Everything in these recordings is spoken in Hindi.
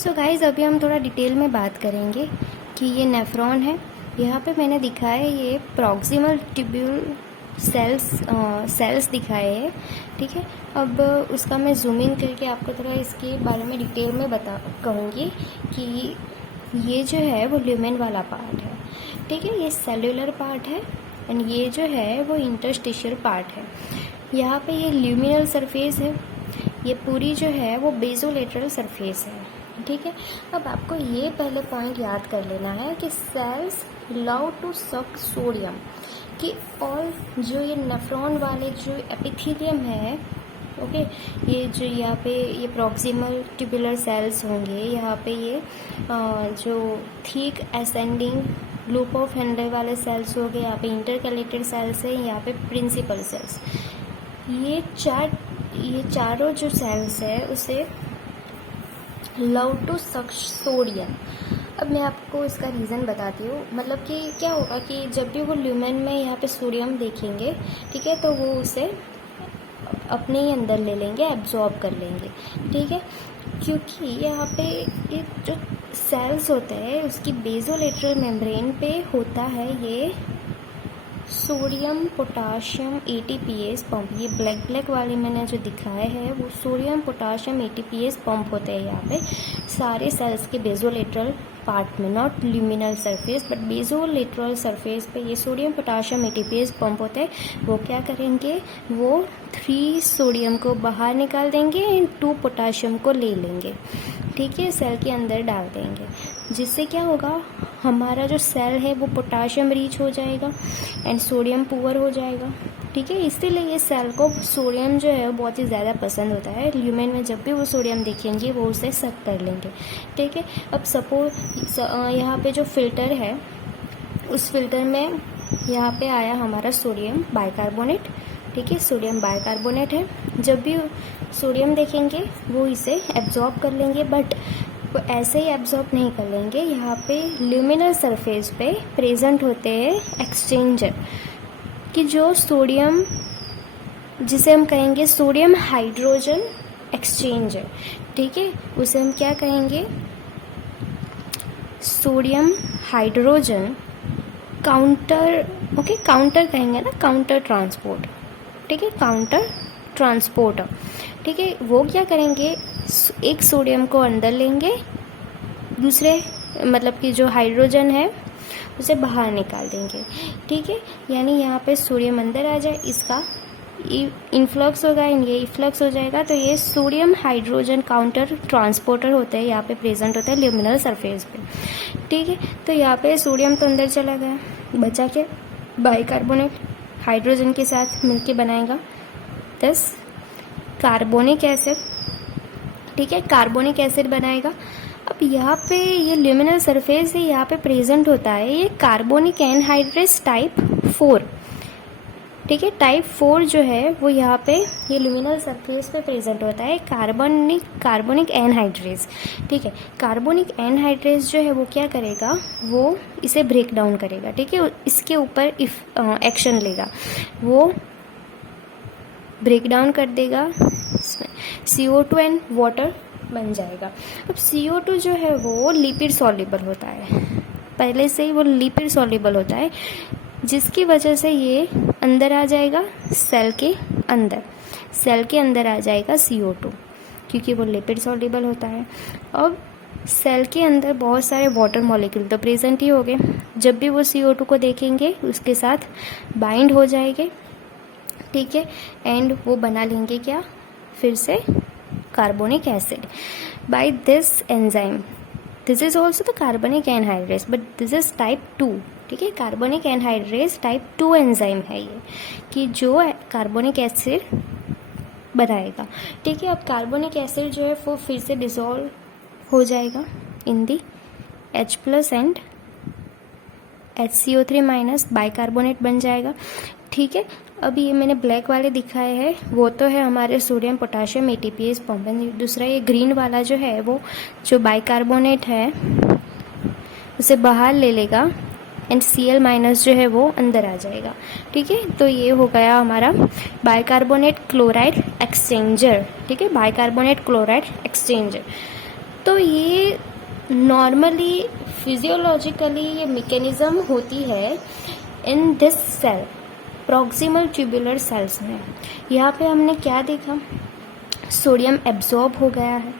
सो गाइज़ अभी हम थोड़ा डिटेल में बात करेंगे कि ये नेफ्रॉन है। यहाँ पे मैंने दिखाया है ये प्रॉक्सिमल ट्यूब्यूल सेल्स दिखाए हैं, ठीक है। अब उसका मैं जूम इन करके आपको थोड़ा इसके बारे में डिटेल में कहूँगी कि ये जो है वो ल्यूमेन वाला पार्ट है, ठीक है। ये सेलुलर पार्ट है एंड ये जो है वो इंटरस्टिशियल पार्ट है। यहाँ पे ये ल्यूमिनल सरफेस है, ये पूरी जो है वो बेसोलेटरल सरफेस है, ठीक है। अब आपको ये पहले पॉइंट याद कर लेना है कि cells love to suck sodium, कि ऑल जो ये नेफ्रॉन वाले जो एपिथेलियम है, ओके, ये जो यहाँ पे ये प्रॉक्सिमल ट्यूबुलर सेल्स होंगे, यहाँ पे ये जो thick ascending loop of Henle वाले सेल्स हो गए, यहाँ पे इंटरकलेटेड सेल्स है, यहाँ पे प्रिंसिपल सेल्स, ये चारों जो सेल्स है उसे लव टू सक सोडियम। अब मैं आपको इसका रीज़न बताती हूँ। मतलब कि क्या होगा कि जब भी वो ल्यूमेन में यहाँ पे सोडियम देखेंगे, ठीक है, तो वो उसे अपने ही अंदर ले लेंगे, एब्जॉर्ब कर लेंगे, ठीक है। क्योंकि यहाँ पे ये जो सेल्स होते हैं उसकी बेसोलेटरल मेम्ब्रेन पे होता है ये सोडियम पोटाशियम एटीपीएस पंप। ये ब्लैक वाले मैंने जो दिखाए हैं वो सोडियम पोटाशियम एटीपीएस पंप होते हैं यहाँ पे सारे सेल्स के बेसोलेटरल पार्ट में, not luminal surface but basolateral surface पे ये सोडियम पोटाशियम एटीपीएस पंप होते हैं। वो क्या करेंगे, वो 3 सोडियम को बाहर निकाल देंगे एंड 2 पोटाशियम को ले लेंगे, ठीक है, सेल के अंदर डाल देंगे, जिससे क्या होगा, हमारा जो सेल है वो पोटाशियम रिच हो जाएगा एंड सोडियम पुअर हो जाएगा, ठीक है। इसीलिए ये सेल को सोडियम जो है बहुत ही ज़्यादा पसंद होता है। ल्यूमेन में जब भी वो सोडियम देखेंगे वो उसे सक कर लेंगे, ठीक है। अब सपोज यहाँ पे जो फिल्टर है उस फिल्टर में यहाँ पे आया हमारा सोडियम बाइकार्बोनेट, ठीक है, सोडियम बाइकार्बोनेट है। जब भी सोडियम देखेंगे वो इसे एब्जॉर्ब कर लेंगे, बट वो ऐसे ही एब्जॉर्ब नहीं कर लेंगे। यहाँ पे ल्यूमिनल सरफेस पे प्रेजेंट होते हैं एक्सचेंजर, कि जो सोडियम, जिसे हम कहेंगे सोडियम हाइड्रोजन एक्सचेंजर, ठीक है, उसे हम क्या कहेंगे, sodium hydrogen counter, okay, counter कहेंगे ना, काउंटर ट्रांसपोर्ट, ठीक है, काउंटर ट्रांसपोर्टर, ठीक है। वो क्या करेंगे, एक सोडियम को अंदर लेंगे, दूसरे मतलब कि जो हाइड्रोजन है उसे बाहर निकाल देंगे, ठीक है। यानी यहाँ पे सोडियम अंदर आ जाए, इसका इन्फ्लक्स होगा, ये इफ्लक्स हो जाएगा, तो ये सोडियम हाइड्रोजन काउंटर ट्रांसपोर्टर होते हैं, यहाँ पे प्रेजेंट होता है ल्यूमिनल सरफेस पे, ठीक है। तो यहाँ पे सोडियम तो अंदर चला गया, बचा के बाइकार्बोनेट हाइड्रोजन के साथ मिलके बनाएगा 10 कार्बोनिक एसिड, ठीक है, कार्बोनिक एसिड बनाएगा। अब यहाँ पे ये ल्यूमिनल सरफेस है, यहाँ पे प्रेजेंट होता है ये कार्बोनिक एनहाइड्रेस टाइप 4, ठीक है। टाइप 4 जो है वो यहाँ पे ये ल्यूमिनल सरफेस पे प्रेजेंट होता है, कार्बोनिक एनहाइड्रेस, ठीक है। कार्बोनिक एनहाइड्रेस जो है वो क्या करेगा, वो इसे ब्रेक डाउन करेगा, ठीक है, इसके ऊपर एक्शन लेगा, वो ब्रेक डाउन कर देगा, CO2 एंड वाटर बन जाएगा। अब CO2 जो है वो लिपिड सॉल्युबल होता है, पहले से ही वो लिपिड सॉल्युबल होता है, जिसकी वजह से ये अंदर आ जाएगा सेल के अंदर आ जाएगा CO2, क्योंकि वो लिपिड सॉल्युबल होता है। अब सेल के अंदर बहुत सारे वाटर मॉलिक्यूल तो प्रेजेंट ही हो गए, जब भी वो CO2 को देखेंगे उसके साथ बाइंड हो जाएंगे, ठीक है, एंड वो बना लेंगे क्या, फिर से carbonic acid by this enzyme. This is also the carbonic anhydrase but this is type 2, ठीक है, कार्बोनिक एनहाइड्रेस टाइप 2 एंजाइम है ये, कि जो कार्बोनिक एसिड बनाएगा, ठीक है। अब कार्बोनिक एसिड जो है वो फिर से डिसॉल्व हो जाएगा इन दी H+ एंड HCO3- बाइकार्बोनेट बन जाएगा, ठीक है। अब ये मैंने ब्लैक वाले दिखाए हैं वो तो है हमारे सोडियम पोटाशियम एटीपीएस पंप, दूसरा ये ग्रीन वाला जो है वो जो बाइकार्बोनेट है उसे बाहर ले लेगा एंड Cl- जो है वो अंदर आ जाएगा, ठीक है। तो ये हो गया हमारा बाइकार्बोनेट क्लोराइड एक्सचेंजर, ठीक है, बाइकार्बोनेट क्लोराइड एक्सचेंजर। तो ये नॉर्मली फिजियोलॉजिकली ये मैकेनिज्म होती है in this cell, proximal tubular cells में। यहाँ पे हमने क्या देखा, सोडियम एब्जॉर्ब हो गया है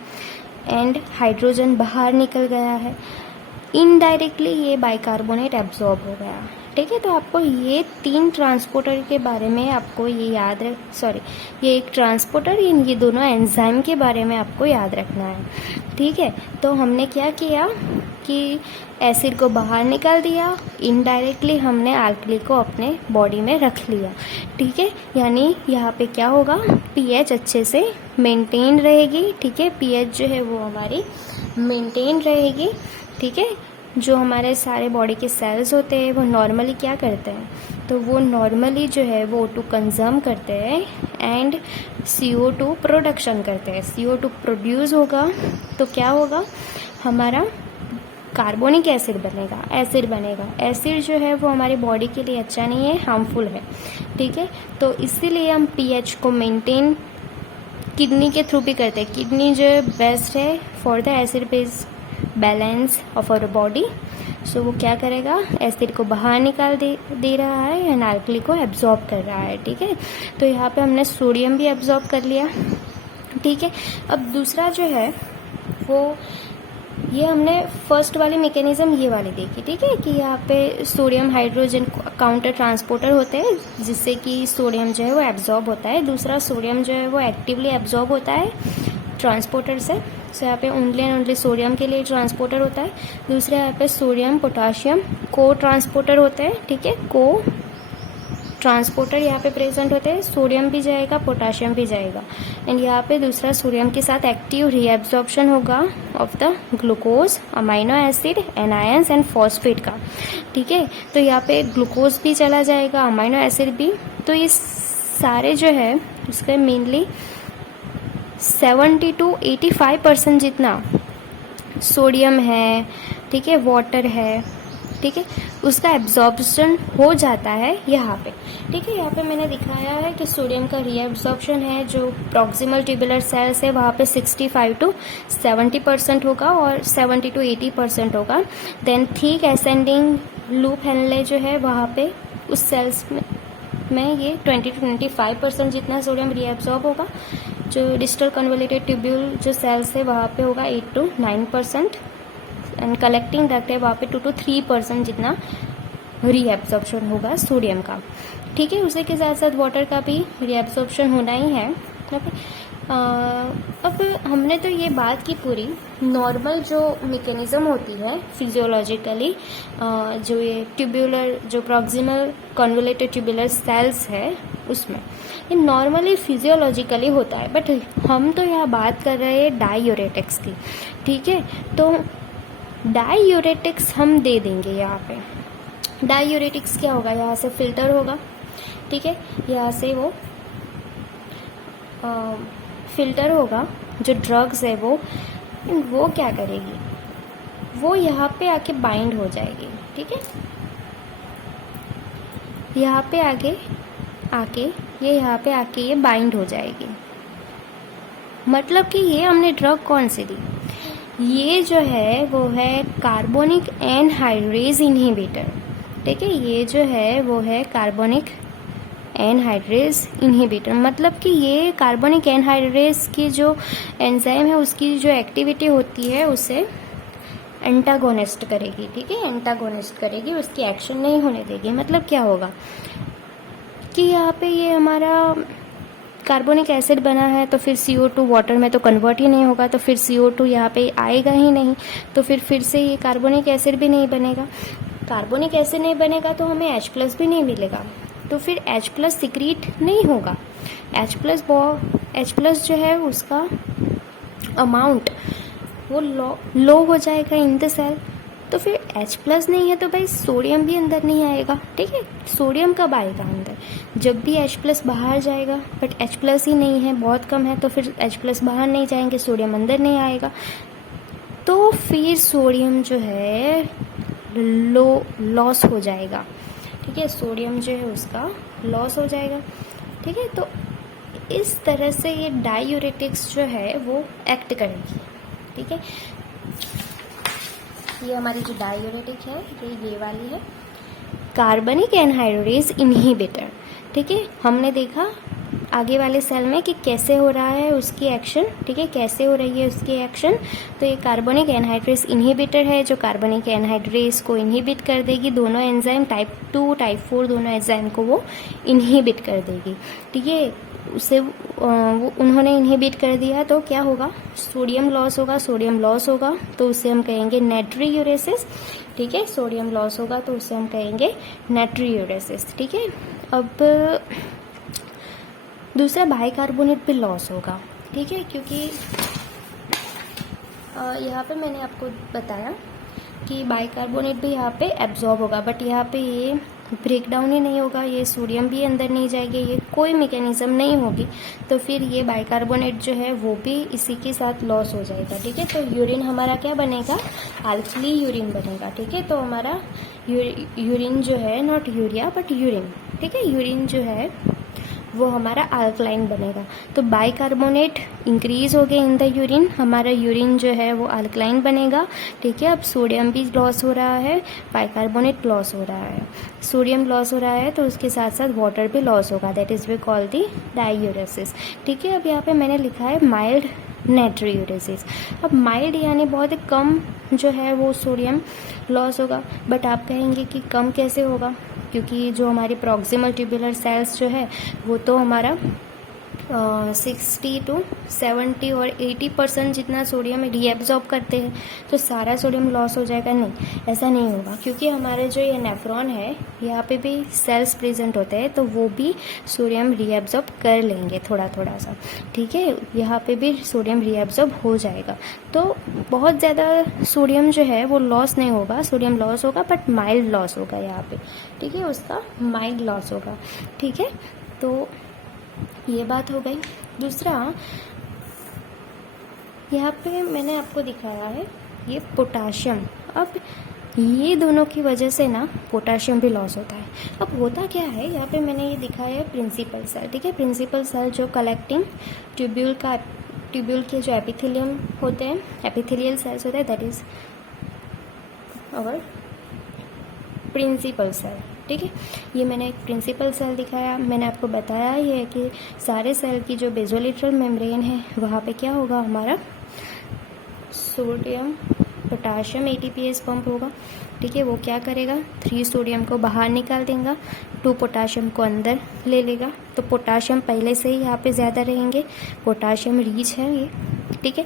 एंड हाइड्रोजन बाहर निकल गया है, इनडायरेक्टली ये बाइकार्बोनेट एब्जॉर्ब हो गया। ठीक है, तो आपको ये 3 ट्रांसपोर्टर के बारे में आपको ये याद ये एक ट्रांसपोर्टर, ये दोनों एंजाइम के बारे में आपको याद रखना है। ठीक है, तो हमने क्या किया कि एसिड को बाहर निकाल दिया, इनडायरेक्टली हमने अल्कली को अपने बॉडी में रख लिया। ठीक है, यानी यहाँ पे क्या होगा, पीएच अच्छे से मेंटेन रहेगी। ठीक है, पीएच जो है वो हमारी मेंटेन रहेगी। ठीक है, जो हमारे सारे बॉडी के सेल्स होते हैं वो नॉर्मली क्या करते हैं, तो वो नॉर्मली जो है वो O2 कंज्यूम करते हैं एंड CO2 प्रोडक्शन करते हैं। CO2 प्रोड्यूस होगा तो क्या होगा, हमारा कार्बोनिक एसिड बनेगा। एसिड जो है वो हमारी बॉडी के लिए अच्छा नहीं है, हार्मफुल है। ठीक है, तो इसीलिए हम पीएच को मेंटेन किडनी के थ्रू भी करते हैं। किडनी जो बेस्ट है for the acid base balance of our body. So वो क्या करेगा, एसिड को बाहर निकाल दे रहा है एंड अल्कली को एब्जॉर्ब कर रहा है। ठीक है, तो यहाँ पे हमने सोडियम भी एब्जॉर्ब कर लिया। ठीक है, अब दूसरा जो है वो ये हमने फर्स्ट वाली मैकेनिज्म ये वाली देखी। ठीक है, कि यहाँ पे सोडियम हाइड्रोजन काउंटर ट्रांसपोर्टर होते हैं जिससे कि सोडियम जो है वो एब्जॉर्ब होता है। दूसरा सोडियम जो है वो एक्टिवली एब्जॉर्ब होता है ट्रांसपोर्टर से। सो यहाँ पे ओनली एंड ओनली सोडियम के लिए ट्रांसपोर्टर होता है। दूसरा यहाँ पे सोडियम पोटाशियम को ट्रांसपोर्टर होते हैं। ठीक है, को ट्रांसपोर्टर यहाँ पे प्रेजेंट होते हैं, सोडियम भी जाएगा पोटाशियम भी जाएगा एंड यहाँ पे दूसरा सोडियम के साथ एक्टिव रीएब्जॉर्प्शन होगा of the glucose, amino acid, anions and phosphate का। ठीक है, तो यहाँ पे ग्लूकोज भी चला जाएगा, अमाइनो एसिड भी। तो ये सारे जो है इसका मेनली 70 to 85% जितना सोडियम है, ठीक है, वाटर है, ठीक है, उसका एब्जॉर्प्शन हो जाता है यहाँ पे। ठीक है, यहाँ पे मैंने दिखाया है कि सोडियम का रीएब्जॉर्प्शन है जो प्रॉक्सिमल ट्यूबुलर सेल्स है वहाँ पे 65 to 70% होगा और 70 to 80% होगा। Then thick ascending loop Henle जो है वहाँ पे उस सेल्स में ये 20 to 25% जितना सोडियम रीएब्जॉर्ब होगा। जो डिस्टल कन्वोल्यूटेड ट्यूब्यूल जो सेल्स है वहाँ पे होगा 8 to 9% एंड कलेक्टिंग डक्ट है वहाँ पे 2 to 3% जितना रीएब्जॉर्प्शन होगा सोडियम का। ठीक है, उसी के साथ साथ वाटर का भी रीएब्जॉर्प्शन होना ही है। अब हमने तो ये बात की पूरी नॉर्मल जो मैकेनिज्म होती है फिजियोलॉजिकली, जो ये ट्यूब्यूलर जो प्रॉक्सिमल कन्वोल्यूटेड ट्यूबुलर सेल्स है उसमें ये नॉर्मली फिजियोलॉजिकली होता है। बट हम तो यहाँ बात कर रहे हैं डायूरेटिक्स की। ठीक है, तो डायूरेटिक्स हम दे देंगे यहाँ पे। डायूरेटिक्स क्या होगा, यहाँ से फिल्टर होगा। ठीक है, यहाँ से वो फिल्टर होगा। जो ड्रग्स है वो क्या करेगी, वो यहाँ पे आके बाइंड हो जाएगी। ठीक है, यहाँ पे आके ये बाइंड हो जाएगी। मतलब कि ये हमने ड्रग कौन सी दी, ये जो है वो है कार्बोनिक एनहाइड्रेज इनहिबिटर। ठीक है, ये जो है वो है कार्बोनिक एनहाइड्रेज इनहिबिटर। मतलब कि ये कार्बोनिक एनहाइड्रेज की जो एंजाइम है उसकी जो एक्टिविटी होती है उसे एंटागोनिस्ट करेगी। ठीक है, एंटागोनिस्ट करेगी, उसकी एक्शन नहीं होने देगी। मतलब क्या होगा कि यहाँ पे ये हमारा कार्बोनिक एसिड बना है तो फिर CO2 वाटर में तो कन्वर्ट ही नहीं होगा, तो फिर CO2 यहाँ पे आएगा ही नहीं, तो फिर से ये कार्बोनिक एसिड भी नहीं बनेगा। कार्बोनिक एसिड नहीं बनेगा तो हमें H+ भी नहीं मिलेगा, तो फिर H+ सिक्रीट नहीं होगा। H+ जो है उसका अमाउंट वो लो हो जाएगा इन द सेल। तो फिर H+ नहीं है तो भाई सोडियम भी अंदर नहीं आएगा। ठीक है, सोडियम कब आएगा अंदर, जब भी H+ बाहर जाएगा। बट H+ ही नहीं है, बहुत कम है, तो फिर H+ बाहर नहीं जाएंगे, सोडियम अंदर नहीं आएगा। तो फिर सोडियम जो है लॉस हो जाएगा। ठीक है, सोडियम जो है उसका लॉस हो जाएगा। ठीक है, तो इस तरह से ये डायूरेटिक्स जो है वो एक्ट करेगी। ठीक है। ये हमारी जो डायूरेटिक है ये वाली है, कार्बनिक एनहाइड्रेज इनहिबिटर। ठीक है, हमने देखा आगे वाले सेल में कि कैसे हो रहा है उसकी एक्शन। ठीक है, कैसे हो रही है उसकी एक्शन। तो ये कार्बनिक एनहाइड्रेज इनहिबिटर है जो कार्बनिक एनहाइड्रेज को इनहिबिट कर देगी। दोनों एंजाइम टाइप 2 टाइप 4 दोनों एंजाइम को वो इनहिबिट कर देगी। ठीक है, उसे उन्होंने इनहिबिट कर दिया तो क्या होगा, सोडियम लॉस होगा। सोडियम लॉस होगा तो उसे हम कहेंगे नाइट्रियूरेसिस। ठीक है, सोडियम लॉस होगा तो उसे हम कहेंगे नाइट्रियूरेसिस। ठीक है, अब दूसरा बाइकार्बोनेट भी लॉस होगा। ठीक है, क्योंकि यहाँ पे मैंने आपको बताया कि बाइकार्बोनेट भी यहाँ पे एब्जॉर्ब होगा, बट यहाँ पे ये ब्रेक डाउन ही नहीं होगा, ये सोडियम भी अंदर नहीं जाएगी, ये कोई मैकेनिज्म नहीं होगी, तो फिर ये बाइकार्बोनेट जो है वो भी इसी के साथ लॉस हो जाएगा। ठीक है, तो यूरिन हमारा क्या बनेगा, अल्कली यूरिन बनेगा। ठीक है, तो हमारा यूरिन जो है, नॉट यूरिया बट यूरिन, ठीक है, यूरिन जो है वो हमारा अल्कलाइन बनेगा। तो बाइकार्बोनेट इंक्रीज हो गया इन द यूरिन, हमारा यूरिन जो है वो अल्कलाइन बनेगा। ठीक है, अब सोडियम भी लॉस हो रहा है, बाइकार्बोनेट लॉस हो रहा है, सोडियम लॉस हो रहा है तो उसके साथ साथ वाटर भी लॉस होगा, that is we call the diuresis. ठीक है, अब यहाँ पे मैंने लिखा है माइल्ड नाइट्रियूरेसिस। अब माइल्ड यानी बहुत ही कम जो है वो सोडियम लॉस होगा, बट आप कहेंगे कि कम कैसे होगा, क्योंकि जो हमारी प्रॉक्सिमल ट्यूबुलर सेल्स जो है वो तो हमारा 60 to 70 और 80% जितना सोडियम रीएब्जॉर्ब करते हैं, तो सारा सोडियम लॉस हो जाएगा। नहीं, ऐसा नहीं होगा, क्योंकि हमारे जो ये नेफ्रॉन है यहाँ पे भी सेल्स प्रेजेंट होते हैं, तो वो भी सोडियम रीएब्जॉर्ब कर लेंगे थोड़ा थोड़ा सा। ठीक है, यहाँ पे भी सोडियम रीएब्जॉर्ब हो जाएगा, तो बहुत ज़्यादा सोडियम जो है वो लॉस नहीं होगा, सोडियम लॉस होगा बट माइल्ड लॉस होगा यहाँ पे। ठीक है, उसका माइल्ड लॉस होगा। ठीक है, तो ये बात हो गई। दूसरा यहाँ पे मैंने आपको दिखाया है ये पोटाशियम। अब ये दोनों की वजह से ना पोटाशियम भी लॉस होता है। अब होता क्या है, यहाँ पे मैंने ये दिखाया है प्रिंसिपल सेल। ठीक है, प्रिंसिपल सेल जो कलेक्टिंग ट्यूब्यूल के जो एपिथेलियम होते हैं, एपिथेलियल सेल्स होते हैं, that is our principal cell. ठीक है, ये मैंने एक प्रिंसिपल सेल दिखाया। मैंने आपको बताया ही है कि सारे सेल की जो बेसोलेटरल मेम्ब्रेन है वहाँ पे क्या होगा, हमारा सोडियम पोटाशियम एटीपीएस पंप होगा। ठीक है, वो क्या करेगा, 3 सोडियम को बाहर निकाल देगा, 2 पोटाशियम को अंदर ले लेगा। तो पोटाशियम पहले से ही यहाँ पे ज़्यादा रहेंगे, पोटाशियम रिच है ये। ठीक है,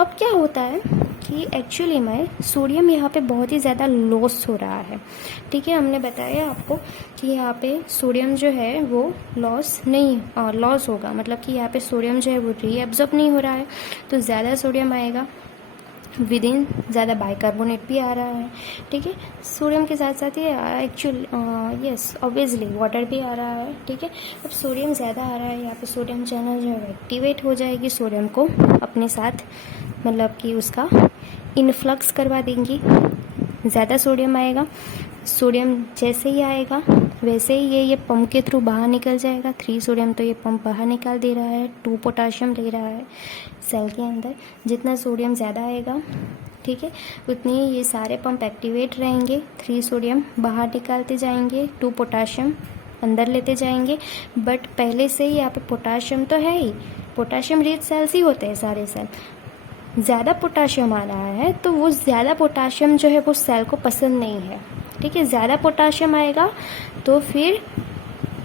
अब क्या होता है कि एक्चुअली में सोडियम यहाँ पे बहुत ही ज़्यादा लॉस हो रहा है। ठीक है, हमने बताया आपको कि यहाँ पे सोडियम जो है वो लॉस होगा, मतलब कि यहाँ पे सोडियम जो है वो रीएब्जॉर्ब नहीं हो रहा है, तो ज़्यादा सोडियम आएगा, विद इन ज़्यादा बाइकार्बोनेट भी आ रहा है। ठीक है, सोडियम के साथ साथ ये एक्चुअली यस ऑब्वियसली वाटर भी आ रहा है। ठीक है, अब सोडियम ज़्यादा आ रहा है, यहाँ पे सोडियम चैनल जो है एक्टिवेट हो जाएगी, सोडियम को अपने साथ मतलब कि उसका इनफ्लक्स करवा देंगी, ज़्यादा सोडियम आएगा। सोडियम जैसे ही आएगा वैसे ही ये पंप के थ्रू बाहर निकल जाएगा। 3 सोडियम तो ये पंप बाहर निकाल दे रहा है, 2 पोटाशियम ले रहा है सेल के अंदर। जितना सोडियम ज़्यादा आएगा, ठीक है, उतनी ये सारे पंप एक्टिवेट रहेंगे, 3 सोडियम बाहर निकालते जाएंगे, 2 पोटाशियम अंदर लेते जाएंगे। बट पहले से ही यहाँ पे पोटाशियम तो है ही, पोटाशियम रिच सेल्स ही होते हैं सारे सेल। ज़्यादा पोटाशियम आ रहा है तो वो ज़्यादा पोटाशियम जो है वो सेल को पसंद नहीं है। ठीक है, ज़्यादा पोटाशियम आएगा तो फिर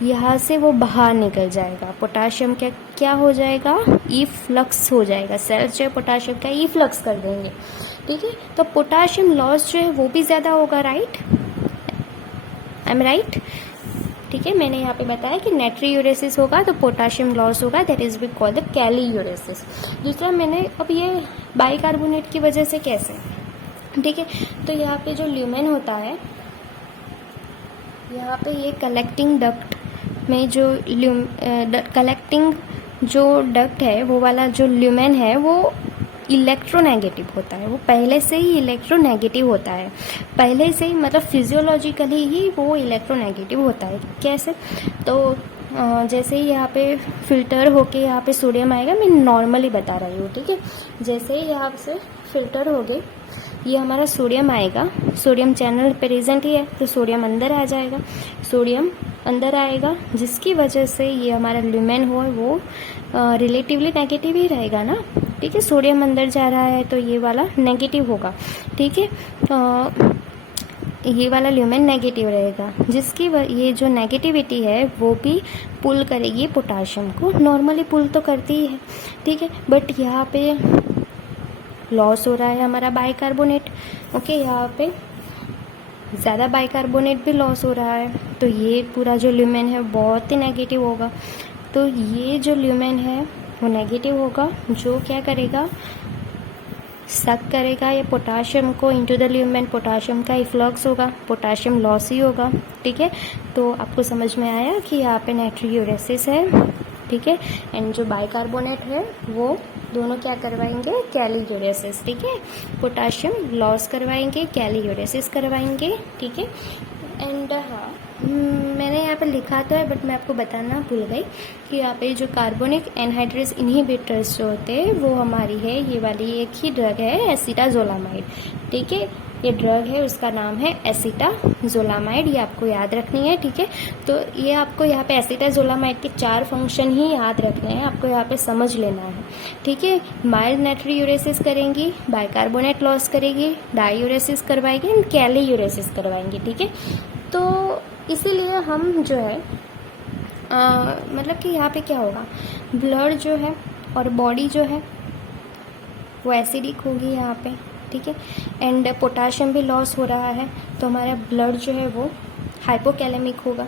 यहाँ से वो बाहर निकल जाएगा। पोटाशियम क्या हो जाएगा, इफ्लक्स हो जाएगा, सेल्स जो है पोटाशियम का इफ्लक्स कर देंगे। ठीक है, तो पोटाशियम लॉस जो है वो भी ज़्यादा होगा, राइट, आई एम राइट। ठीक है, मैंने यहाँ पे बताया कि नाइट्रियूरेसिस होगा तो पोटाशियम लॉस होगा, that is we call the kaliuresis. दूसरा मैंने अब ये बाइकार्बोनेट की वजह से कैसे, ठीक है, तो यहाँ पे जो ल्यूमेन होता है, यहाँ पे ये कलेक्टिंग डक्ट में जो कलेक्टिंग जो डक्ट है वो वाला जो ल्यूमेन है वो इलेक्ट्रोनेगेटिव होता है, वो पहले से ही इलेक्ट्रोनेगेटिव होता है, पहले से ही मतलब फिजियोलॉजिकली ही वो इलेक्ट्रोनेगेटिव होता है। कैसे, तो जैसे ही यहाँ पे फिल्टर होके यहाँ पे सोडियम आएगा, मैं नॉर्मली बता रही हूँ, ठीक है। जैसे ही यहाँ से फिल्टर हो गए, ये हमारा सोडियम आएगा, सोडियम चैनल प्रेजेंट ही है तो सोडियम अंदर आ जाएगा, सोडियम अंदर आएगा, जिसकी वजह से ये हमारा ल्यूमेन हो वो रिलेटिवली नेगेटिव ही रहेगा ना, ठीक है। सोडियम अंदर जा रहा है तो ये वाला नेगेटिव होगा, ठीक है। ये वाला ल्यूमेन नेगेटिव रहेगा, जिसकी ये जो नेगेटिविटी है वो भी पुल करेगी पोटाशियम को, नॉर्मली पुल तो करती ही है, ठीक है। बट यहाँ पे लॉस हो रहा है हमारा बाइकार्बोनेट, ओके। यहाँ पे ज़्यादा बाइकार्बोनेट भी लॉस हो रहा है, तो ये पूरा जो ल्यूमेन है बहुत ही नेगेटिव होगा। तो ये जो ल्यूमेन है वो नेगेटिव होगा, जो क्या करेगा, सक करेगा ये पोटाशियम को इनटू द ल्यूमेन, पोटाशियम का इफ्लक्स होगा, पोटाशियम लॉस ही होगा, ठीक है। तो आपको समझ में आया कि यहाँ पे नाइट्रोयूरेसिस है, ठीक है। एंड जो बाइकार्बोनेट है वो दोनों क्या करवाएंगे, कैलीयूरेसिस, ठीक है। पोटाशियम लॉस करवाएंगे, कैलीयूरेसिस करवाएंगे, ठीक है। एंड हाँ, मैंने यहाँ पे लिखा तो है बट मैं आपको बताना भूल गई कि यहाँ पे जो कार्बोनिक एनहाइड्रेस इनहिबिटर्स जो होते हैं वो हमारी है ये वाली एक ही ड्रग है, एसिटाजोलामाइड, ठीक है। ये ड्रग है, उसका नाम है एसिटाजोलामाइड, ये आपको याद रखनी है, ठीक है। तो ये आपको यहाँ पे एसिटाजोलामाइड के 4 फंक्शन ही याद रखने हैं, आपको यहाँ पे समझ लेना है, ठीक है। माइल्ड नाइट्रोयूरेसिस करेंगी, बाइकार्बोनेट लॉस करेगी, डाईयूरेसिस करवाएंगे एंड कैलीयूरेसिस करवाएंगे, ठीक है। तो इसीलिए हम जो है मतलब कि यहाँ पे क्या होगा, ब्लड जो है और बॉडी जो है वो एसिडिक होगी यहाँ पे, ठीक है। एंड पोटाशियम भी लॉस हो रहा है तो हमारा ब्लड जो है वो हाइपोकैलेमिक होगा,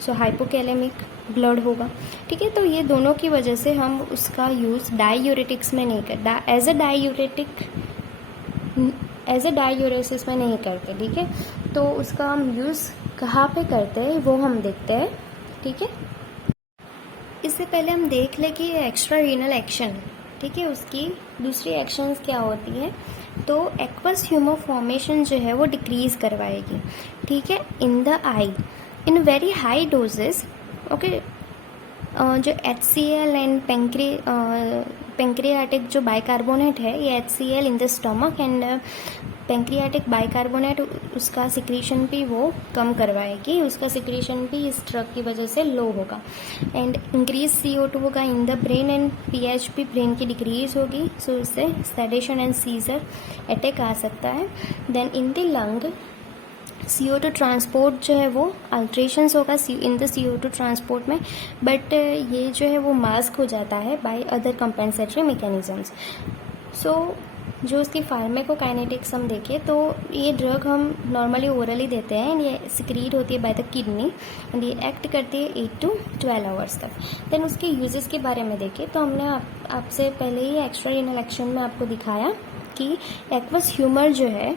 सो हाइपोकैलेमिक ब्लड होगा, ठीक है। तो ये दोनों की वजह से हम उसका यूज़ डाईयूरेटिक्स में नहीं कर, एज ए डाईयूरेसिस में नहीं करते, ठीक है। तो उसका हम यूज़ कहाँ पे करते हैं वो हम देखते हैं, ठीक है। इससे पहले हम देख लें कि एक्स्ट्रा रीनल एक्शन, ठीक है, उसकी दूसरी एक्शंस क्या होती है। तो एक्वस ह्यूमर फॉर्मेशन जो है वो डिक्रीज करवाएगी, ठीक है, in the I in very high doses, okay. जो HCl एंड पेंक्रियाटिक जो बाइकार्बोनेट है, ये HCl in the stomach and pancreatic bicarbonate, उसका सिक्रीशन भी वो कम करवाएगी, उसका सिक्रीशन भी इस ड्रग की वजह से लो होगा। एंड इंक्रीज CO2 होगा in the brain and pH भी ब्रेन की डिक्रीज होगी, सो इससे सेडेशन एंड सीजर अटैक आ सकता है। Then in the lung CO2 transport जो है वो अल्ट्रेशंस होगा इन द CO2 ट्रांसपोर्ट में, बट ये जो है वो मास्क हो जाता है by other compensatory mechanisms. So जो उसकी फार्माकोकाइनेटिक्स हम देखें तो ये ड्रग हम नॉर्मली ओरली देते हैं एंड ये सिक्रीट होती है बाय द किडनी एंड ये एक्ट करती है 8 to 12 आवर्स तक। देन उसके यूजेस के बारे में देखें तो हमने आपसे पहले ही एक्स्ट्रा रीनल एक्शन में आपको दिखाया कि एक्वस ह्यूमर जो है,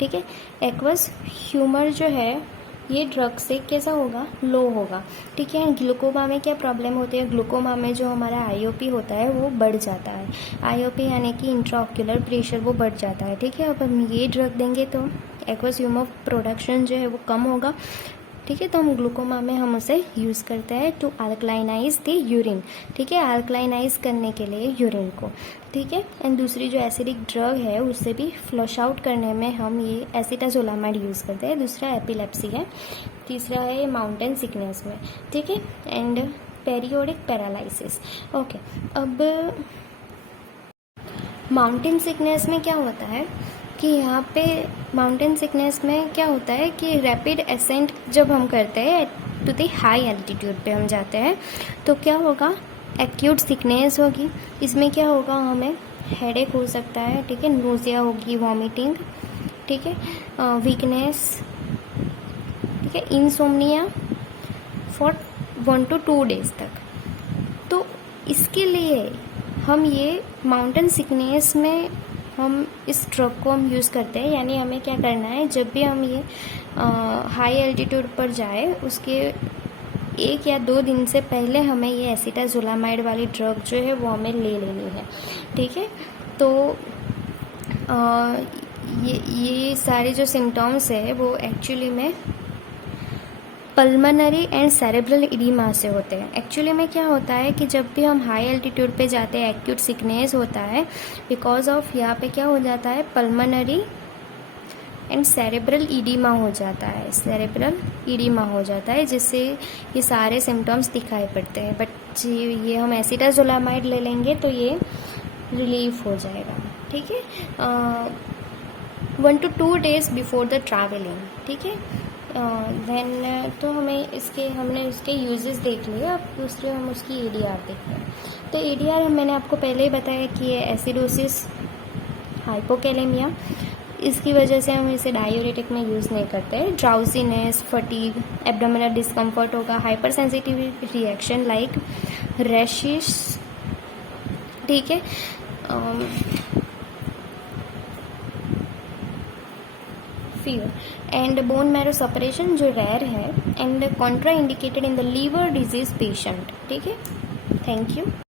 ठीक है, एक्वस ह्यूमर जो है ये ड्रग से कैसा होगा, लो होगा, ठीक है। ग्लूकोमा में क्या प्रॉब्लम होती है, ग्लूकोमा में जो हमारा IOP होता है वो बढ़ जाता है, IOP यानी कि इंट्राऑक्यूलर प्रेशर वो बढ़ जाता है, ठीक है। अब हम ये ड्रग देंगे तो एक्वस ह्यूमर प्रोडक्शन जो है वो कम होगा, ठीक है। तो हम ग्लूकोमा में हम उसे यूज़ करते हैं टू अल्कलाइनाइज द यूरिन, ठीक है, अल्कलाइनाइज करने के लिए यूरिन को, ठीक है। एंड दूसरी जो एसिडिक ड्रग है उससे भी फ्लश आउट करने में हम ये एसिटाजोलामाइड यूज़ करते हैं। दूसरा एपिलेप्सी है, तीसरा है माउंटेन सिकनेस में, ठीक है, एंड पेरियोडिक पैरालिसिस, ओके। अब माउंटेन सिकनेस में क्या होता है कि यहाँ पे माउंटेन सिकनेस में क्या होता है कि रैपिड असेंट जब हम करते हैं टू द हाई एल्टीट्यूड पे हम जाते हैं तो क्या होगा, एक्यूट सिकनेस होगी, इसमें क्या होगा, हमें हेडेक हो सकता है, ठीक है, नोजिया होगी, वॉमिटिंग, ठीक है, वीकनेस, ठीक है, इंसोम्निया फॉर 1 to 2 days तक। तो इसके लिए हम ये माउंटेन सिकनेस में हम इस ड्रग को हम यूज़ करते हैं, यानी हमें क्या करना है, जब भी हम ये हाई एल्टीट्यूड पर जाए उसके 1 या 2 दिन से पहले हमें ये एसिटाजोलामाइड वाली ड्रग जो है वो हमें ले लेनी है, ठीक है। तो ये सारे जो सिम्टम्स है वो एक्चुअली में पल्मनरी एंड सेरेब्रल इडीमा से होते हैं। एक्चुअली में क्या होता है कि जब भी हम हाई एल्टीट्यूड पे जाते हैं एक्यूट सिकनेस होता है बिकॉज ऑफ यहाँ पे क्या हो जाता है पल्मनरी एंड सेरेब्रल इडीमा हो जाता है, सेरेब्रल इडीमा हो जाता है जिससे ये सारे सिम्टम्स दिखाई पड़ते हैं। बट ये हम एसिटाजोलामाइड ले लेंगे तो ये रिलीफ हो जाएगा, ठीक है, 1 to 2 days before the travelling, ठीक है। देन तो हमने इसके यूजेस देख लिए, अब दूसरे हम उसकी EDR देखते हैं। तो EDR मैंने आपको पहले ही बताया कि ये एसिडोसिस, हाइपोकैलेमिया, इसकी वजह से हम इसे डायूरेटिक में यूज़ नहीं करते हैं। ड्राउजीनेस, फटीग, एब्डोमिनल डिस्कम्फर्ट होगा, hyper sensitive reaction like rashes, ठीक है, fever and bone marrow separation जो रेयर है and contraindicated in the liver disease patient, ठीक है। Thank you.